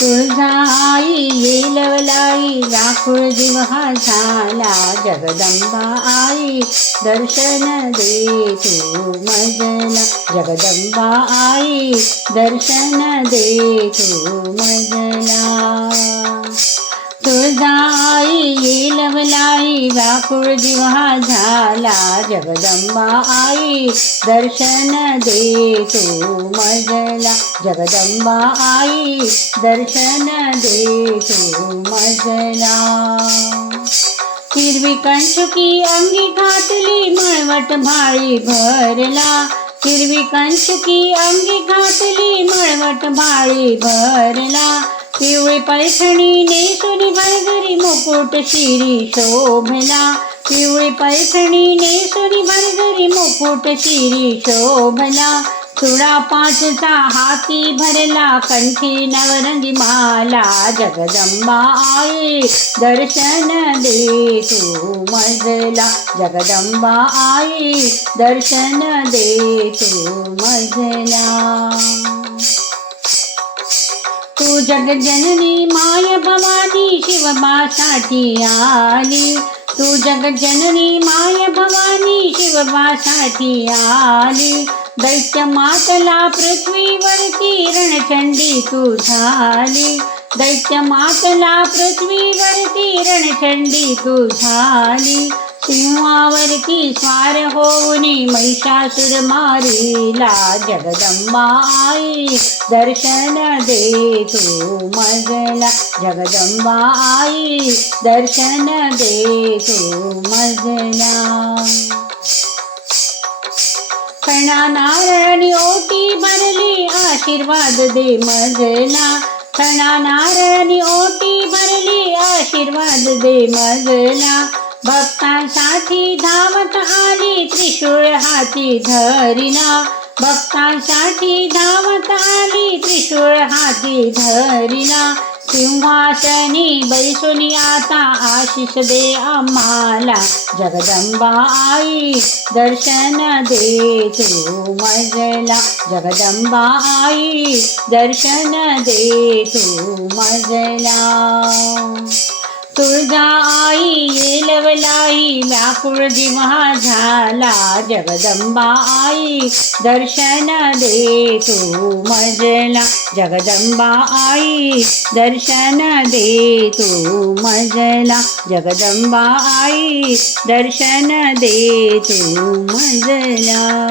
तुळजाई येलवलाई व्याकुळ जीव हा झाला जगदंबा आई दर्शन दे तू मजला. जगदंबा आई दर्शन दे तू मजला. व्याकुळ जीव झाला जगदंबा आई दर्शन दे तू मजला. जगदंबा आई दर्शन दे तू मजला. हिरवी कंचुकी अंगी घातली मळवट भाळी भरला. हिरवी कंचुकी अंगी घातली मळवट भाळी भरला. पिवळी पैठणी नेसुनी भरगरी मुकुट शिरी शोभला. पिवळी पैठणी नेसुनी भरगरी मुकुट शिरी शोभला. चुडा पाचचा हाती भरला कंठी नवरंगी माला. जगदंबा आई दर्शन दे तू मजला. जगदंबा आई दर्शन दे तू मजला. जगजननी माय भवानी शिवबासाठी आली. तू जगजननी माय भवानी शिवबासाठी आली. दैत्य मातला पृथ्वीवरती रणचंडी तू झाली. दैत्य मातला पृथ्वीवरती रणचंडी तू झाली. सिंहावरती स्वार होऊनी महिषासुर मारीला जगदंबा आई. दर्शन दे तू मजला जगदंबा आई. दर्शन दे तू मजला. कणा नारळी ओटी भरली आशीर्वाद दे मजला. कणा नारळी ओटी भरली आशीर्वाद दे मजला. भक्तांसाठी धावत आली त्रिशूळ हाती धरिना. भक्तांसाठी धावत आली त्रिशूळ हाती धरिना. सिंहासनी बैसुनी आता आशिष दे आम्हाला. जगदंबा आई दर्शन दे तू मजला. जगदंबा आई दर्शन दे तू मजला. तुळजा आई येलवलाई व्याकुळ जिव्हा झाला जगदंबा आई दर्शन दे तू मजला. जगदंबा आई दर्शन दे तू मजला. जगदंबा आई दर्शन दे तू मजला.